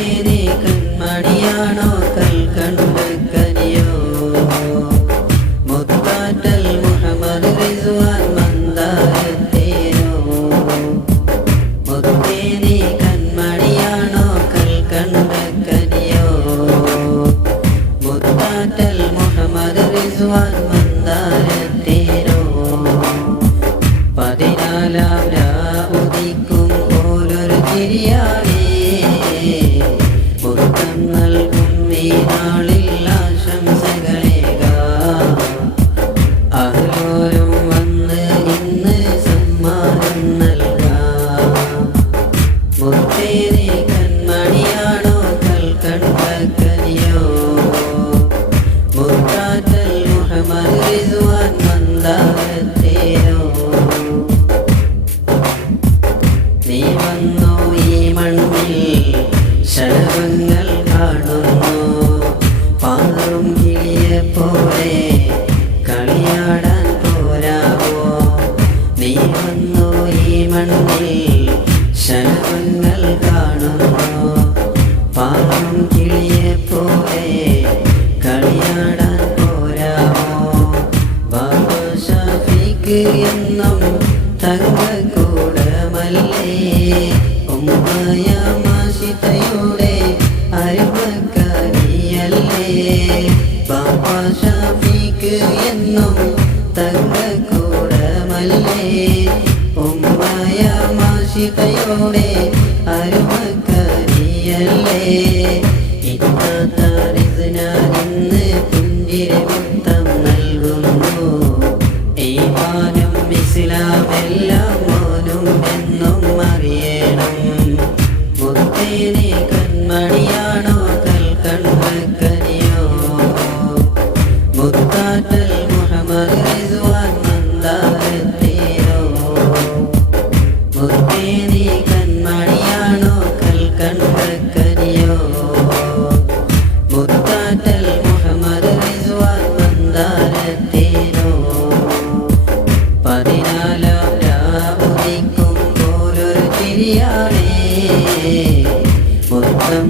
മുത്തേനെ കൺമണിയാണോ കൽക്കണ്ട കനിയോ മുത്താറ്റൽ മുഹമ്മദ് റിസ്വാൻ മന്ദാരത്തേനോ മുത്തേനെ കൺമണിയാണോ കൽക്കണ്ട കനിയോ മുത്താറ്റൽ മുഹമ്മദ് റിസ്വാൻ മന്ദാരത്തേനോ പതിനാലാം ഉദിക്കും പോലൊരു ചിരിയാണേ പുത്തം നൽകും ഈ നാളിൽ ആശംസകളേകാം അഹ്ലോരും വന്ന് ഇന്ന് സമ്മാനം നൽകാം മുത്തേനെ കൺമണിയാണോ കൽക്കണ്ട കനിയോ മുത്താറ്റൽ മുഹമ്മദ് റിസ്വാൻ മന്ദാരത്തേനോ നീ വന്നു ഈ മണ്ണിൽ ശലഭങ്ങൾ കാണുന്നു പാറും കിളിയെ പോലെ കളിയാടാൻ പോരാവോ നീ വന്നു ഈ മണ്ണിൽ ശലഭങ്ങൾ കാണുന്നു പാറും കിളിയെ പോലെ കളിയാടാൻ പോരാവോ ബാബ ഷഫീഖ് എന്നും തങ്കക്കൂടമല്ലേ ഉമ്മയ മാഷിതയുടെ അരുമക്കരിയല്ലേ ബാബ ഷഫീഖ് എന്നും തങ്കക്കൂടമല്ലേ ഉമ്മയ മാഷിതയുടെ അരുമക്കരിയല്ലേ ഇന്നത്ത ഇന്ന് പുഞ്ചിരി മുത്തം നൽകുന്നു ഈമാനും ഇസ്ലാമെല്ലാം മോനും എന്നും അറിയണം മുത്തേനെ കൺമണിയാണോ കൽക്കണ്ട കനിയോ മുത്താറ്റൽ മുഹമ്മദ് റിസ്വാൻ മന്ദാരത്തേനോ മുത്തേനെ കൺമണിയാണോ കൽക്കണ്ട കനിയോ മുത്താറ്റൽ മുഹമ്മദ് റിസ്വാൻ മന്ദാരത്തേനോ പതിനാലാം ഉദിക്കും പോലൊരു ചിരിയാണേ പുത്തം